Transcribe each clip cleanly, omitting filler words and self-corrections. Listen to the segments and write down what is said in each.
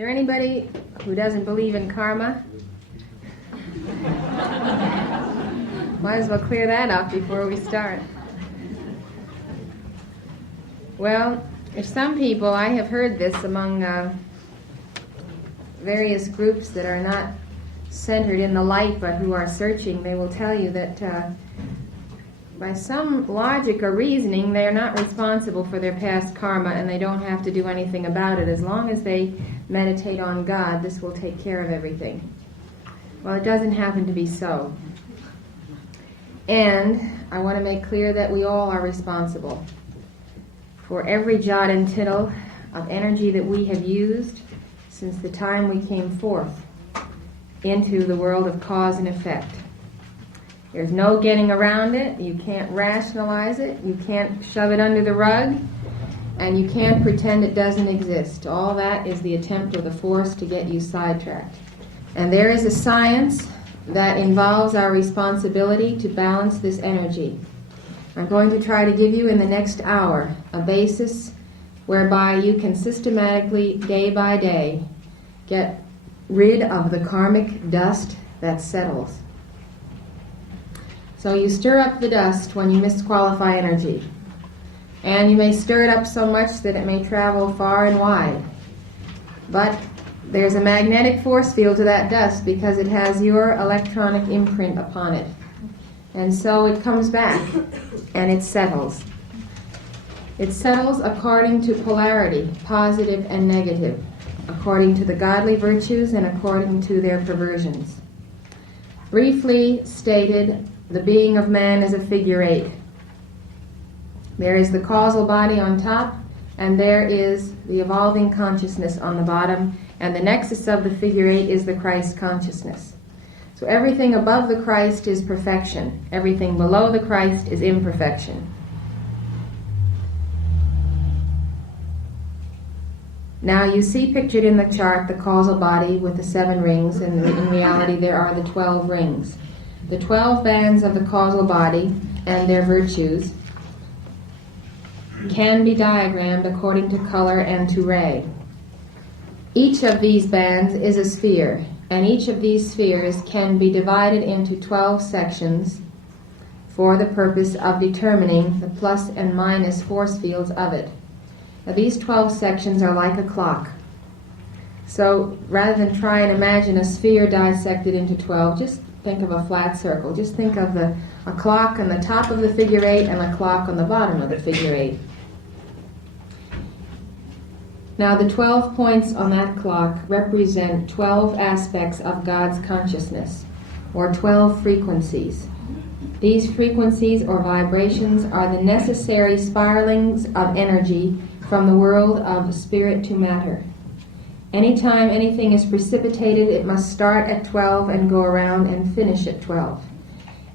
there anybody who doesn't believe in karma? Might as well clear that up before we start. Well, if some people, I have heard this among various groups that are not centered in the light but who are searching, they will tell you that by some logic or reasoning they are not responsible for their past karma and they don't have to do anything about it. As long as they meditate on God, this will take care of everything. Well, it doesn't happen to be so. And I want to make clear that we all are responsible for every jot and tittle of energy that we have used since the time we came forth into the world of cause and effect. There's no getting around it. You can't rationalize it. You can't shove it under the rug. And you can't pretend it doesn't exist. All that is the attempt of the force to get you sidetracked. And there is a science that involves our responsibility to balance this energy. I'm going to try to give you in the next hour a basis whereby you can systematically, day by day, get rid of the karmic dust that settles. So you stir up the dust when you misqualify energy. And you may stir it up so much that it may travel far and wide. But there's a magnetic force field to that dust because it has your electronic imprint upon it. And so it comes back and it settles. It settles according to polarity, positive and negative, according to the godly virtues and according to their perversions. Briefly stated, the being of man is a figure eight. There is the causal body on top, and there is the evolving consciousness on the bottom, and the nexus of the figure eight is the Christ consciousness. So everything above the Christ is perfection. Everything below the Christ is imperfection. Now you see pictured in the chart the causal body with the 7 rings, and in reality there are the 12 rings. The 12 bands of the causal body and their virtues can be diagrammed according to color and to ray. Each of these bands is a sphere, and each of these spheres can be divided into 12 sections for the purpose of determining the plus and minus force fields of it. Now, these 12 sections are like a clock. So rather than try and imagine a sphere dissected into 12, just think of a flat circle. Just think of a clock on the top of the figure eight and a clock on the bottom of the figure eight. Now the 12 points on that clock represent 12 aspects of God's consciousness, or 12 frequencies. These frequencies or vibrations are the necessary spiralings of energy from the world of spirit to matter. Anytime anything is precipitated, it must start at 12 and go around and finish at 12.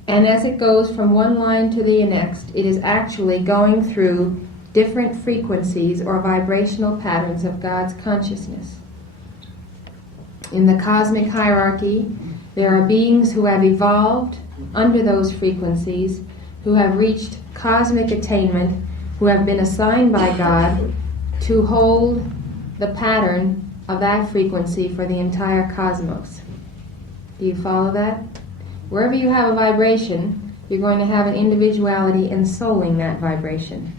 And as it goes from one line to the next, it is actually going through different frequencies or vibrational patterns of God's consciousness. In the cosmic hierarchy, there are beings who have evolved under those frequencies, who have reached cosmic attainment, who have been assigned by God to hold the pattern of that frequency for the entire cosmos. Do you follow that? Wherever you have a vibration, you're going to have an individuality ensouling that vibration.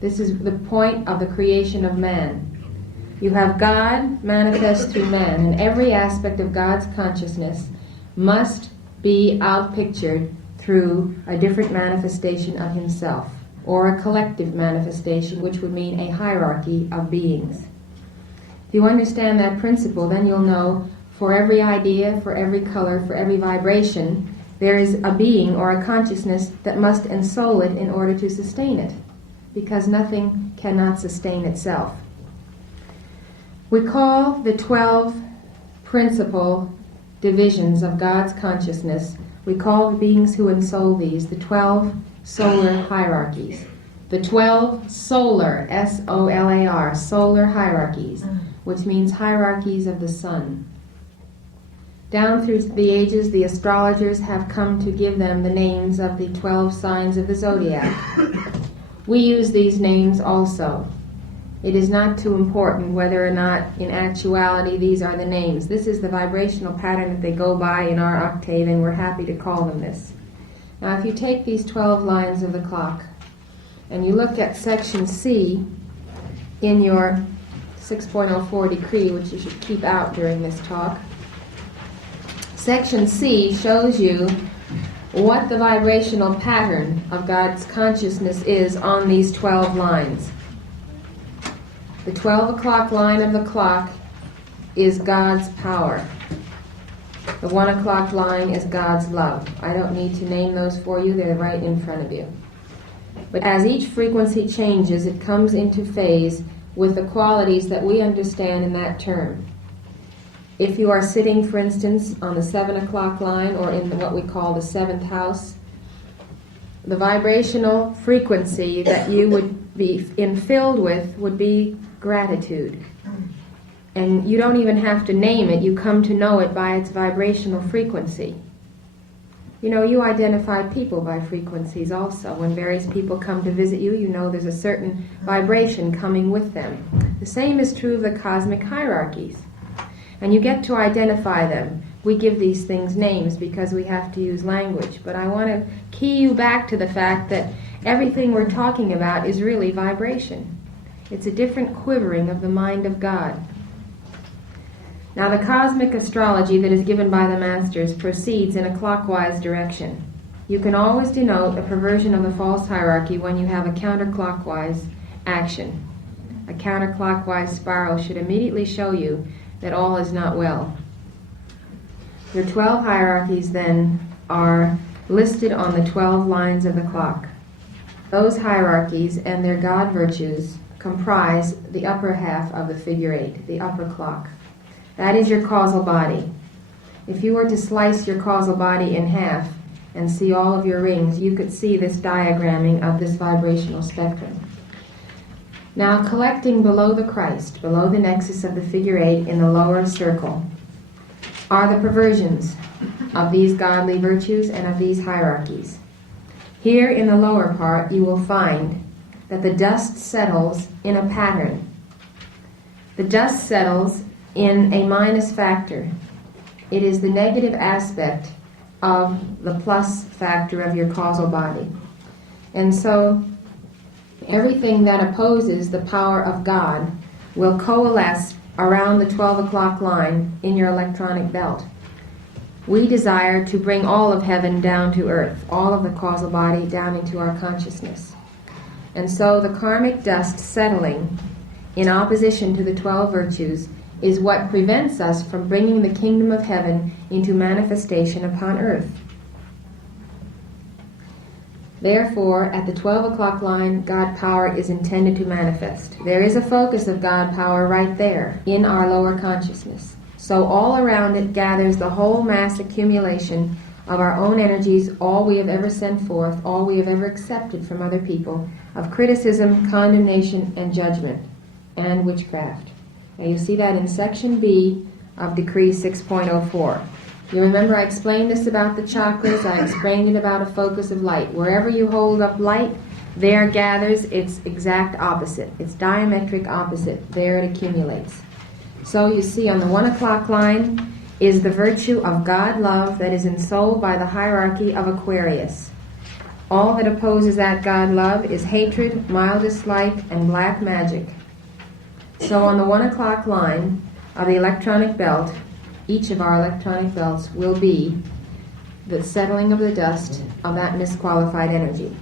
This is the point of the creation of man. You have God manifest through man, and every aspect of God's consciousness must be outpictured through a different manifestation of himself, or a collective manifestation, which would mean a hierarchy of beings. If you understand that principle, then you'll know for every idea, for every color, for every vibration, there is a being or a consciousness that must ensoul it in order to sustain it, because nothing cannot sustain itself. We call the 12 principal divisions of God's consciousness, we call the beings who ensoul these the 12 solar hierarchies. The 12 solar, S-O-L-A-R, solar hierarchies, which means hierarchies of the sun. Down through the ages, the astrologers have come to give them the names of the 12 signs of the zodiac. We use these names also. It is not too important whether or not in actuality these are the names. This is the vibrational pattern that they go by in our octave, and we're happy to call them this. Now if you take these 12 lines of the clock and you look at section C in your 6.04 decree, which you should keep out during this talk, section C shows you what the vibrational pattern of God's consciousness is on these 12 lines. The 12 o'clock line of the clock is God's power. The 1 o'clock line is God's love. I don't need to name those for you, they're right in front of you. But as each frequency changes, it comes into phase with the qualities that we understand in that term. If you are sitting, for instance, on the 7 o'clock line or in what we call the 7th house, the vibrational frequency that you would be filled with would be gratitude. And you don't even have to name it, you come to know it by its vibrational frequency. You know, you identify people by frequencies also. When various people come to visit you, you know there's a certain vibration coming with them. The same is true of the cosmic hierarchies. And you get to identify them. We give these things names because we have to use language. But I want to key you back to the fact that everything we're talking about is really vibration. It's a different quivering of the mind of God. Now the cosmic astrology that is given by the masters proceeds in a clockwise direction. You can always denote a perversion of the false hierarchy when you have a counterclockwise action. A counterclockwise spiral should immediately show you that all is not well. Your 12 hierarchies then are listed on the 12 lines of the clock. Those hierarchies and their God virtues comprise the upper half of the figure 8, the upper clock. That is your causal body. If you were to slice your causal body in half and see all of your rings, you could see this diagramming of this vibrational spectrum. Now collecting below the Christ, below the nexus of the figure 8 in the lower circle, are the perversions of these godly virtues and of these hierarchies. Here in the lower part you will find that the dust settles in a pattern. The dust settles in a minus factor. It is the negative aspect of the plus factor of your causal body. And so everything that opposes the power of God will coalesce around the 12 o'clock line in your electronic belt. We desire to bring all of heaven down to earth, all of the causal body down into our consciousness. And so the karmic dust settling in opposition to the 12 virtues is what prevents us from bringing the kingdom of heaven into manifestation upon earth. Therefore, at the 12 o'clock line, God power is intended to manifest. There is a focus of God power right there in our lower consciousness. So all around it gathers the whole mass accumulation of our own energies, all we have ever sent forth, all we have ever accepted from other people, of criticism, condemnation, and judgment, and witchcraft. Now you see that in section B of Decree 6.04. You remember I explained this about the chakras, I explained it about a focus of light. Wherever you hold up light, there gathers its exact opposite, its diametric opposite. There it accumulates. So you see on the 1 o'clock line is the virtue of God love that is ensouled by the hierarchy of Aquarius. All that opposes that God love is hatred, mild dislike, and black magic. So on the 1 o'clock line of the electronic belt, each of our electronic belts will be the settling of the dust of that misqualified energy.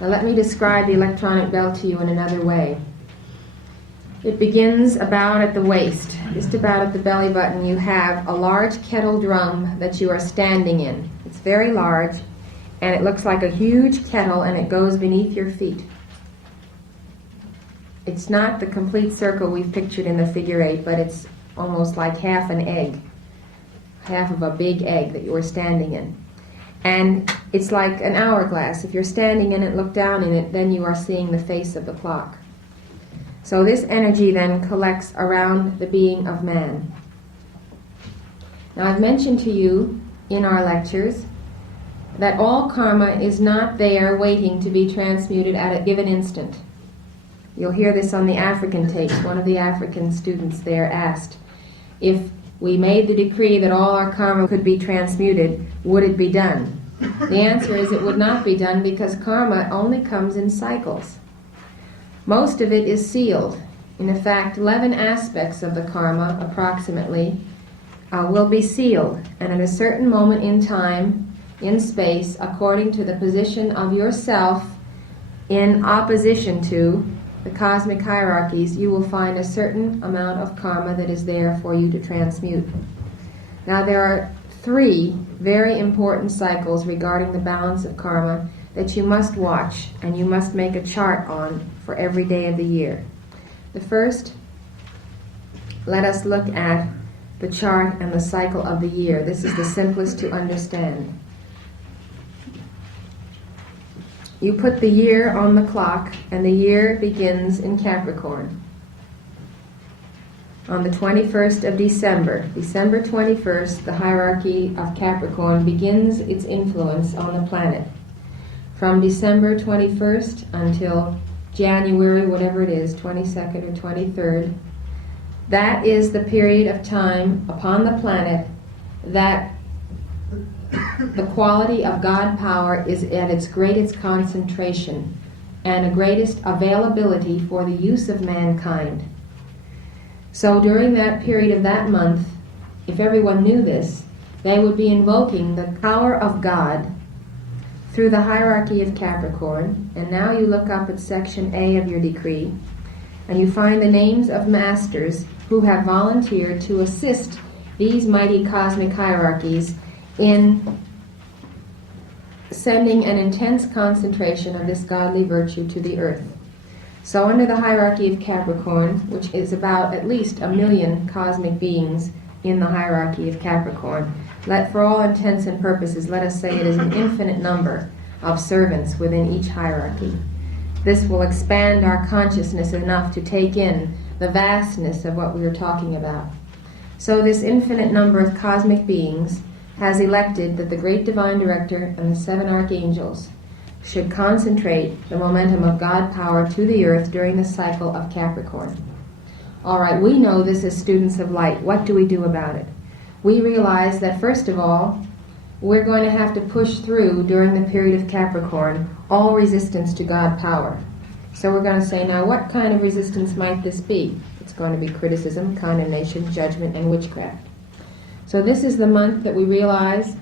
Now let me describe the electronic belt to you in another way. It begins about at the waist, just about at the belly button. You have a large kettle drum that you are standing in. It's very large, and it looks like a huge kettle, and it goes beneath your feet. It's not the complete circle we've pictured in the figure 8, but it's almost like half an egg, half of a big egg that you are standing in. And it's like an hourglass. If you're standing in it, look down in it, then you are seeing the face of the clock. So this energy then collects around the being of man. Now I've mentioned to you in our lectures that all karma is not there waiting to be transmuted at a given instant. You'll hear this on the African tapes. One of the African students there asked, if we made the decree that all our karma could be transmuted, would it be done? The answer is it would not be done, because karma only comes in cycles. Most of it is sealed. In fact, 11 aspects of the karma, approximately, will be sealed. And at a certain moment in time, in space, according to the position of yourself in opposition to the cosmic hierarchies, you will find a certain amount of karma that is there for you to transmute. Now, there are 3 very important cycles regarding the balance of karma that you must watch and you must make a chart on for every day of the year. The first, let us look at the chart and the cycle of the year. This is the simplest to understand. You put the year on the clock, and the year begins in Capricorn. On the 21st of December, December 21st, the hierarchy of Capricorn begins its influence on the planet. From December 21st until January, whatever it is, 22nd or 23rd, that is the period of time upon the planet that the quality of God power is at its greatest concentration and the greatest availability for the use of mankind. So during that period of that month, if everyone knew this, they would be invoking the power of God through the hierarchy of Capricorn. And now you look up at section A of your decree, and you find the names of masters who have volunteered to assist these mighty cosmic hierarchies in sending an intense concentration of this godly virtue to the earth. So under the hierarchy of Capricorn, which is about at least 1 million cosmic beings in the hierarchy of Capricorn, for all intents and purposes, let us say it is an infinite number of servants within each hierarchy. This will expand our consciousness enough to take in the vastness of what we are talking about. So this infinite number of cosmic beings has elected that the great divine director and the 7 archangels should concentrate the momentum of God power to the earth during the cycle of Capricorn. All right, we know this as students of light. What do we do about it? We realize that, first of all, we're going to have to push through during the period of Capricorn all resistance to God power. So we're going to say, now what kind of resistance might this be? It's going to be criticism, condemnation, judgment, and witchcraft. So this is the month that we realize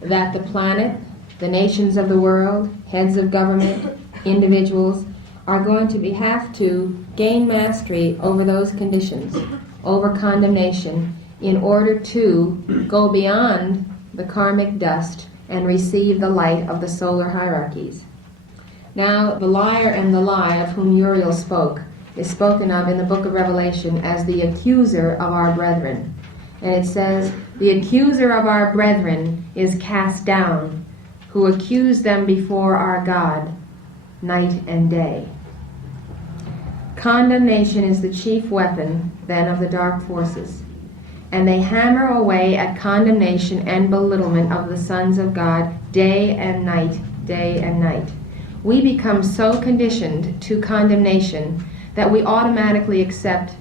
that the planet, the nations of the world, heads of government, individuals, are going to have to gain mastery over those conditions, over condemnation, in order to go beyond the karmic dust and receive the light of the solar hierarchies. Now, the liar and the lie of whom Uriel spoke is spoken of in the book of Revelation as the accuser of our brethren. And it says, the accuser of our brethren is cast down, who accused them before our God night and day. Condemnation is the chief weapon, then, of the dark forces. And they hammer away at condemnation and belittlement of the sons of God day and night, day and night. We become so conditioned to condemnation that we automatically accept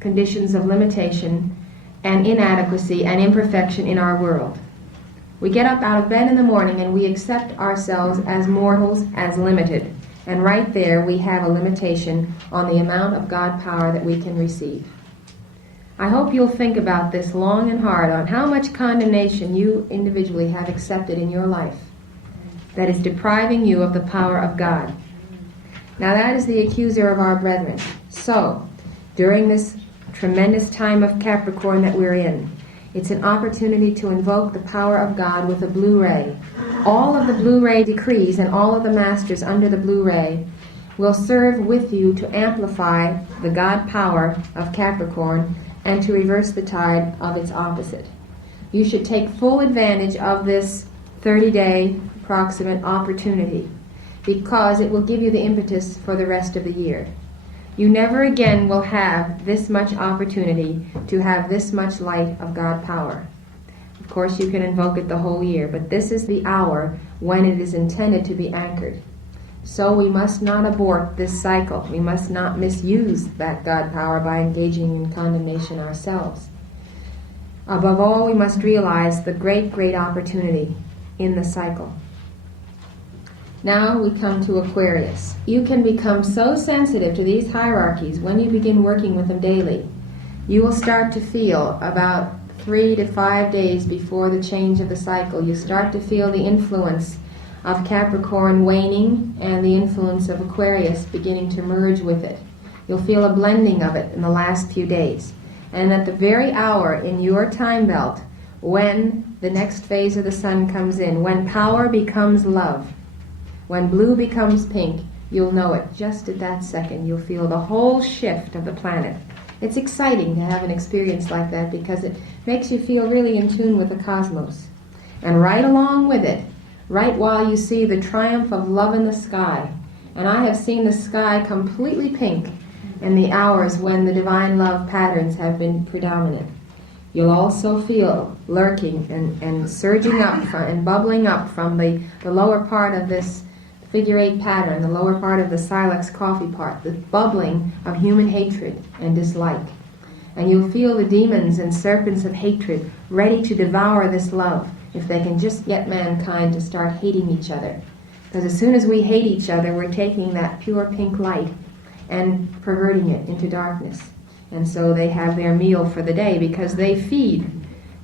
conditions of limitation and inadequacy and imperfection in our world. We get up out of bed in the morning and we accept ourselves as mortals, as limited. And right there we have a limitation on the amount of God power that we can receive. I hope you'll think about this long and hard on how much condemnation you individually have accepted in your life that is depriving you of the power of God. Now that is the accuser of our brethren. So, during this tremendous time of Capricorn that we're in, it's an opportunity to invoke the power of God with a blue ray. All of the blue ray decrees and all of the masters under the blue ray will serve with you to amplify the God power of Capricorn and to reverse the tide of its opposite. You should take full advantage of this 30-day approximate opportunity because it will give you the impetus for the rest of the year. You never again will have this much opportunity to have this much light of God power. Of course, you can invoke it the whole year, but this is the hour when it is intended to be anchored. So we must not abort this cycle. We must not misuse that God power by engaging in condemnation ourselves. Above all, we must realize the great, great opportunity in the cycle. Now we come to Aquarius. You can become so sensitive to these hierarchies when you begin working with them daily. You will start to feel about 3 to 5 days before the change of the cycle. You start to feel the influence of Capricorn waning and the influence of Aquarius beginning to merge with it. You'll feel a blending of it in the last few days. And at the very hour in your time belt when the next phase of the sun comes in, when power becomes love, when blue becomes pink, you'll know it just at that second. You'll feel the whole shift of the planet. It's exciting to have an experience like that because it makes you feel really in tune with the cosmos. And right along with it, right while you see the triumph of love in the sky, and I have seen the sky completely pink in the hours when the divine love patterns have been predominant, you'll also feel lurking and surging up and bubbling up from the lower part of this figure 8 pattern, the lower part of the silex coffee part, the bubbling of human hatred and dislike. And you'll feel the demons and serpents of hatred ready to devour this love if they can just get mankind to start hating each other. Because as soon as we hate each other, we're taking that pure pink light and perverting it into darkness. And so they have their meal for the day because they feed,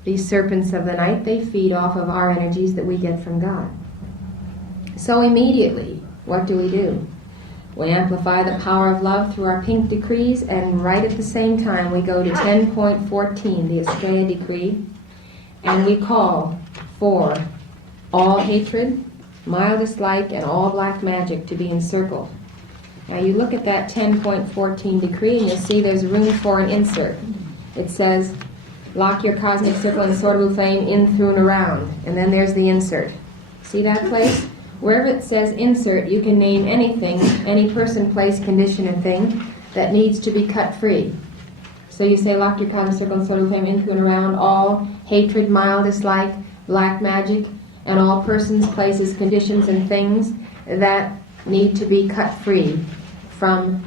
these serpents of the night, they feed off of our energies that we get from God. So immediately, what do? We amplify the power of love through our pink decrees, and right at the same time we go to 10.14, the Estrella decree, and we call for all hatred, mild dislike, and all black magic to be encircled. Now you look at that 10.14 decree and you'll see there's room for an insert. It says, lock your cosmic circle and sword of blue flame in, through, and around. And then there's the insert. See that place? Wherever it says insert, you can name anything, any person, place, condition, or thing that needs to be cut free. So you say, lock your cosmic circle and sword of flame in, through, and around all hatred, mild dislike, black magic, and all persons, places, conditions, and things that need to be cut free from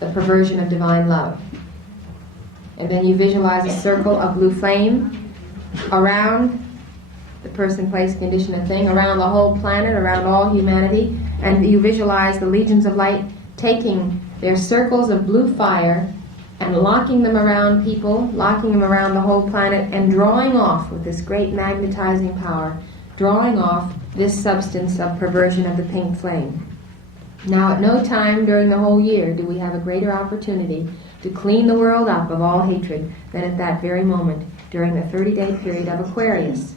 the perversion of divine love. And then you visualize a circle of blue flame around the person, place, condition, and thing, around the whole planet, around all humanity, and you visualize the legions of light taking their circles of blue fire and locking them around people, locking them around the whole planet, and drawing off with this great magnetizing power, drawing off this substance of perversion of the pink flame. Now, at no time during the whole year do we have a greater opportunity to clean the world up of all hatred than at that very moment during the 30-day period of Aquarius.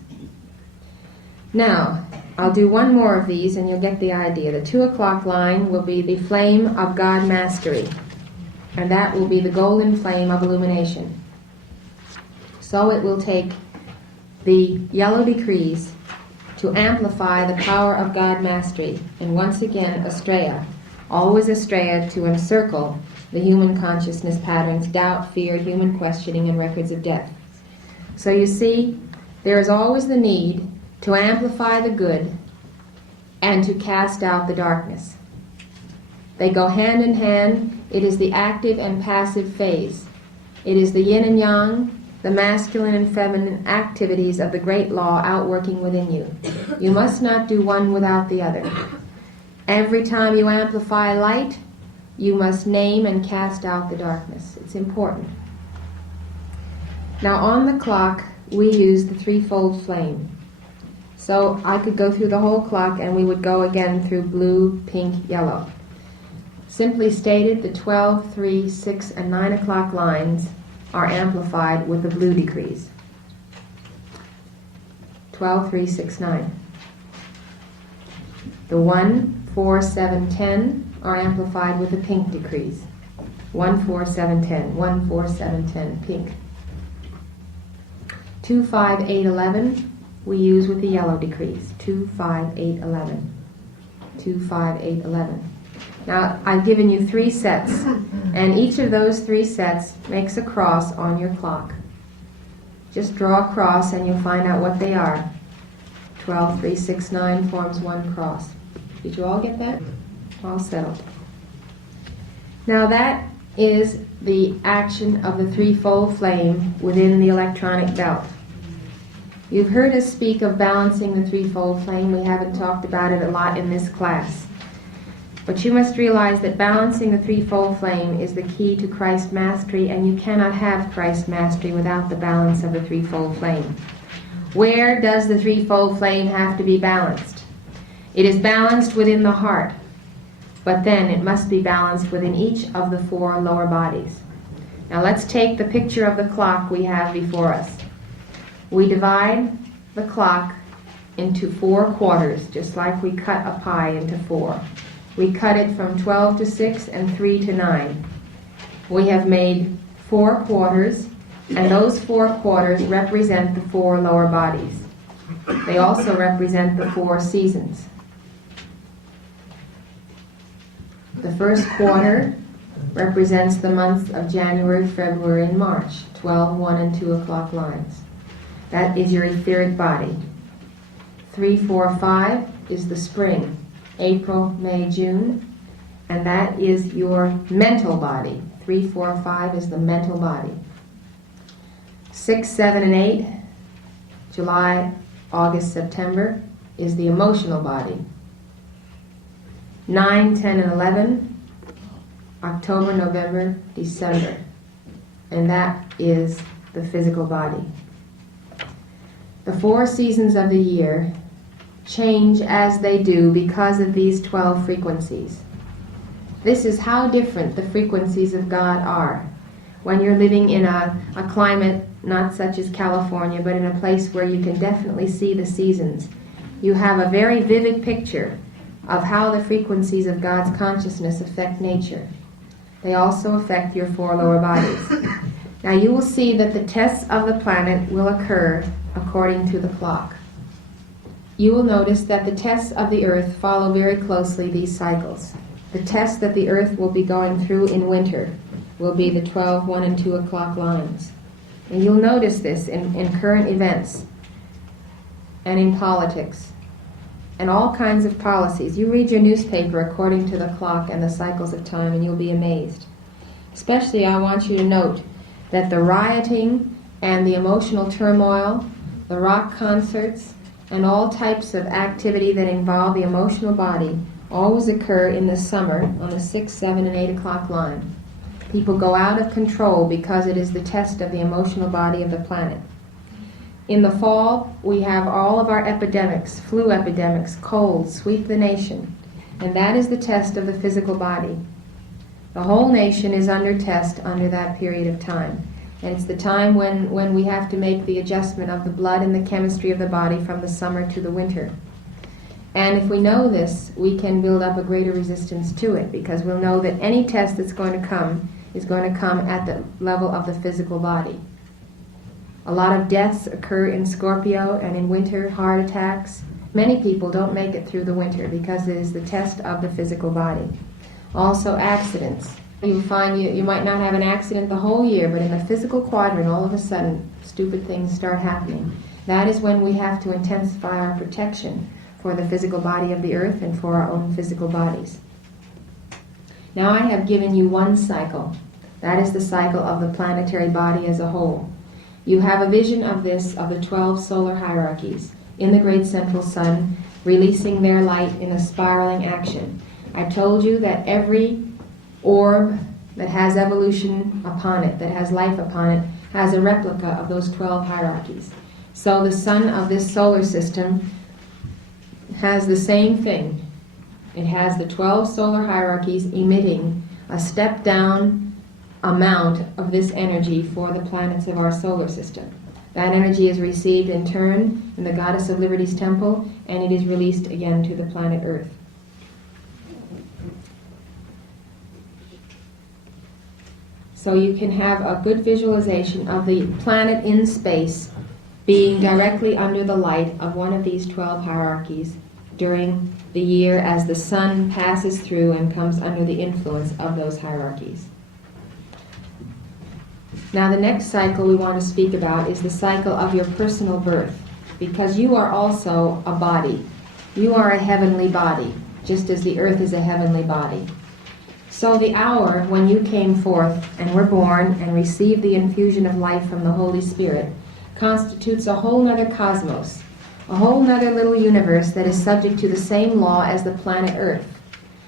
Now, I'll do one more of these and you'll get the idea. The 2 o'clock line will be the flame of God mastery, and that will be the golden flame of illumination. So it will take the yellow decrees to amplify the power of God mastery, and once again Estrella, always Estrella, to encircle the human consciousness patterns, doubt, fear, human questioning, and records of death. So you see, there is always the need to amplify the good and to cast out the darkness. They go hand in hand. It is the active and passive phase. It is the yin and yang, the masculine and feminine activities of the great law outworking within you. You must not do one without the other. Every time you amplify light, you must name and cast out the darkness. It's important. Now on the clock, we use the threefold flame. So I could go through the whole clock and we would go again through blue, pink, yellow. Simply stated, the 12, 3, 6, and 9 o'clock lines are amplified with the blue decrees. 12, 3, 6, 9. The 1, 4, 7, 10 are amplified with the pink decrees. 1, 4, 7, 10. 1, 4, 7, 10, pink. 2, 5, 8, 11 we use with the yellow decrees. 2, 5, 8, 11. 2, 5, 8, 11. Now, I've given you 3 sets, and each of those 3 sets makes a cross on your clock. Just draw a cross and you'll find out what they are. 12, 3, 6, 9 forms one cross. Did you all get that? All settled. Now that is the action of the threefold flame within the electronic belt. You've heard us speak of balancing the threefold flame. We haven't talked about it a lot in this class. But you must realize that balancing the threefold flame is the key to Christ mastery, and you cannot have Christ mastery without the balance of the threefold flame. Where does the threefold flame have to be balanced? It is balanced within the heart, but then it must be balanced within each of the four lower bodies. Now let's take the picture of the clock we have before us. We divide the clock into 4 quarters, just like we cut a pie into 4. We cut it from 12 to 6 and 3 to 9. We have made 4 quarters, and those 4 quarters represent the 4 lower bodies. They also represent the 4 seasons. The first quarter represents the months of January, February, and March, 12, 1, and 2 o'clock lines. That is your etheric body. 3, 4, 5 is the spring, April, May, June, and that is your mental body. 3, 4, 5 is the mental body. 6, 7, and 8, July, August, September, is the emotional body. 9, 10, and 11, October, November, December, and that is the physical body. The 4 seasons of the year change as they do because of these 12 frequencies. This is how different the frequencies of God are. When you're living in a climate not such as California, but in a place where you can definitely see the seasons, you have a very vivid picture of how the frequencies of God's consciousness affect nature. They also affect your 4 lower bodies. Now you will see that the tests of the planet will occur according to the clock. You will notice that the tests of the earth follow very closely these cycles. The test that the earth will be going through in winter will be the 12, 1, and 2 o'clock lines. And you'll notice this in current events and in politics and all kinds of policies. You read your newspaper according to the clock and the cycles of time, and you'll be amazed. Especially, I want you to note that the rioting and the emotional turmoil, the rock concerts, and all types of activity that involve the emotional body always occur in the summer on the 6, 7, and 8 o'clock line. People go out of control because it is the test of the emotional body of the planet. In the fall, we have all of our epidemics, flu epidemics, colds, sweep the nation. And that is the test of the physical body. The whole nation is under test under that period of time. And it's the time when we have to make the adjustment of the blood and the chemistry of the body from the summer to the winter. And if we know this, we can build up a greater resistance to it, because we'll know that any test that's going to come is going to come at the level of the physical body. A lot of deaths occur in Scorpio and in winter, heart attacks. Many people don't make it through the winter because it is the test of the physical body. Also accidents. You find you might not have an accident the whole year, but in the physical quadrant, all of a sudden, stupid things start happening. That is when we have to intensify our protection for the physical body of the earth and for our own physical bodies. Now I have given you one cycle. That is the cycle of the planetary body as a whole. You have a vision of this, of the 12 solar hierarchies in the great central sun, releasing their light in a spiraling action. I told you that every orb that has evolution upon it, that has life upon it, has a replica of those 12 hierarchies. So the sun of this solar system has the same thing. It has the 12 solar hierarchies emitting a step down amount of this energy for the planets of our solar system. That energy is received in turn in the Goddess of Liberty's temple, and it is released again to the planet Earth. So you can have a good visualization of the planet in space being directly under the light of one of these 12 hierarchies during the year as the sun passes through and comes under the influence of those hierarchies. Now the next cycle we want to speak about is the cycle of your personal birth, because you are also a body. You are a heavenly body. just as the earth is a heavenly body. So the hour when you came forth and were born and received the infusion of life from the Holy Spirit constitutes a whole nother cosmos, a whole nother little universe that is subject to the same law as the planet Earth.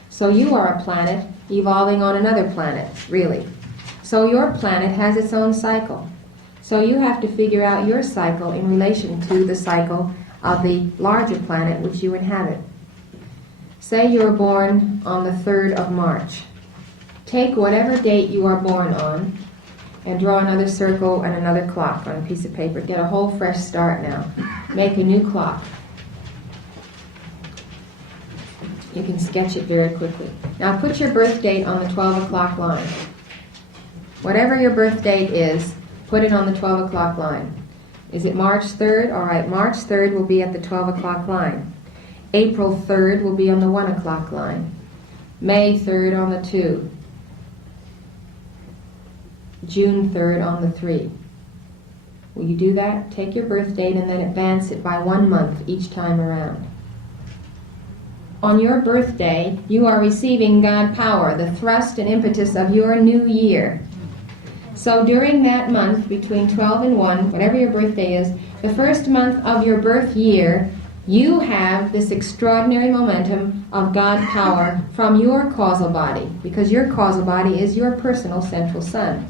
So you are a planet evolving on another planet, really. So your planet has its own cycle. So you have to figure out your cycle in relation to the cycle of the larger planet which you inhabit. Say you were born on the 3rd of March. Take whatever date you are born on and draw another circle and another clock on a piece of paper. Get a whole fresh start now. Make a new clock. You can sketch it very quickly. Now put your birth date on the 12 o'clock line. Whatever your birth date is, put it on the 12 o'clock line. Is it March 3rd? All right, March 3rd will be at the 12 o'clock line. April 3rd will be on the 1 o'clock line. May 3rd on the 2. June 3rd on the 3. Will you do that? Take your birth date and then advance it by 1 month each time around. On your birthday, you are receiving God power, the thrust and impetus of your new year. So during that month, between 12 and 1, whatever your birthday is, the first month of your birth year, you have this extraordinary momentum of God power from your causal body, because your causal body is your personal central sun.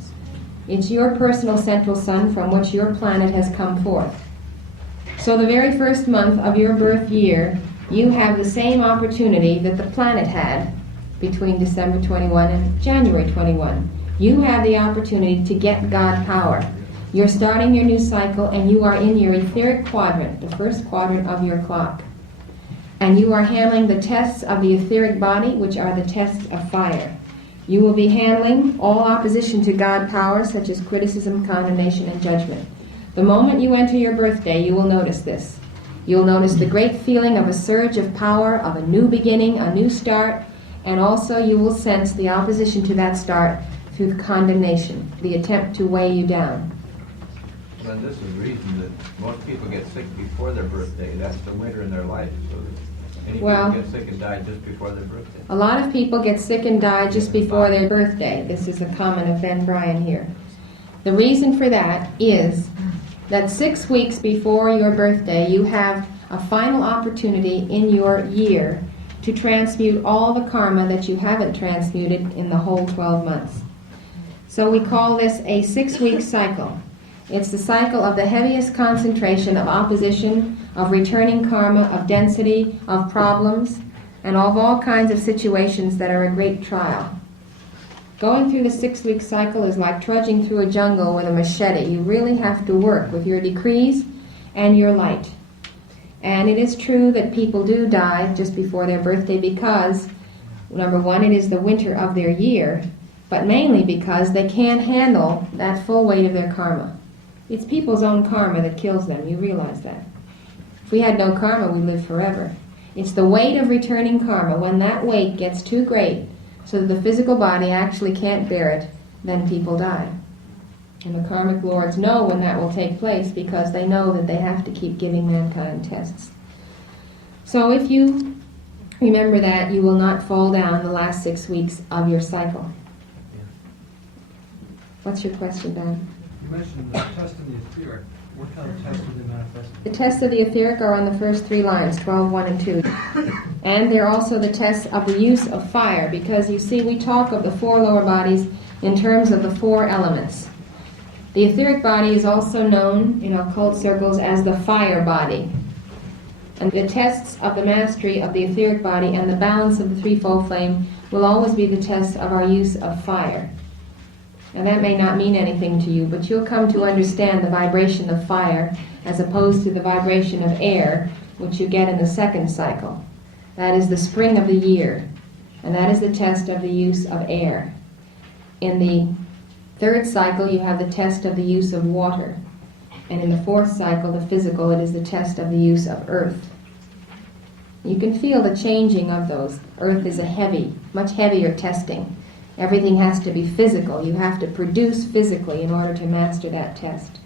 It's your personal central sun from which your planet has come forth. So the very first month of your birth year, you have the same opportunity that the planet had between December 21 and January 21. You have the opportunity to get God power. You're starting your new cycle and you are in your etheric quadrant, the first quadrant of your clock. And you are handling the tests of the etheric body, which are the tests of fire. You will be handling all opposition to God power, such as criticism, condemnation, and judgment. The moment you enter your birthday, you will notice this. You'll notice the great feeling of a surge of power, of a new beginning, a new start, and also you will sense the opposition to that start through the condemnation, the attempt to weigh you down. Well, this is the reason that most people get sick before their birthday. That's the winter in their life. So many people get sick and die just before their birthday. A lot of people get sick and die just before their birthday. This is a comment of Ben Bryan here. The reason for that is that 6 weeks before your birthday, you have a final opportunity in your year to transmute all the karma that you haven't transmuted in the whole 12 months. So we call this a 6-week cycle. It's the cycle of the heaviest concentration of opposition, of returning karma, of density, of problems, and of all kinds of situations that are a great trial. Going through the 6-week cycle is like trudging through a jungle with a machete. You really have to work with your decrees and your light. And it is true that people do die just before their birthday because, number one, it is the winter of their year, but mainly because they can't handle that full weight of their karma. It's people's own karma that kills them. You realize that. If we had no karma, we'd live forever. It's the weight of returning karma. When that weight gets too great, so that the physical body actually can't bear it, then people die. And the karmic lords know when that will take place because they know that they have to keep giving mankind tests. So if you remember that, you will not fall down the last 6 weeks of your cycle. What's your question, Dan? You mentioned the test of the etheric. What kind of tests do they manifest? The tests of the etheric are on the first 3 lines, 12, 1, and 2. And they're also the tests of the use of fire, because you see, we talk of the 4 lower bodies in terms of the 4 elements. The etheric body is also known in occult circles as the fire body. And the tests of the mastery of the etheric body and the balance of the threefold flame will always be the tests of our use of fire. And that may not mean anything to you, but you'll come to understand the vibration of fire as opposed to the vibration of air, which you get in the second cycle. That is the spring of the year, and that is the test of the use of air. In the third cycle, you have the test of the use of water. And in the fourth cycle, the physical, it is the test of the use of earth. You can feel the changing of those. Earth is a heavy, much heavier testing. Everything has to be physical. You have to produce physically in order to master that test.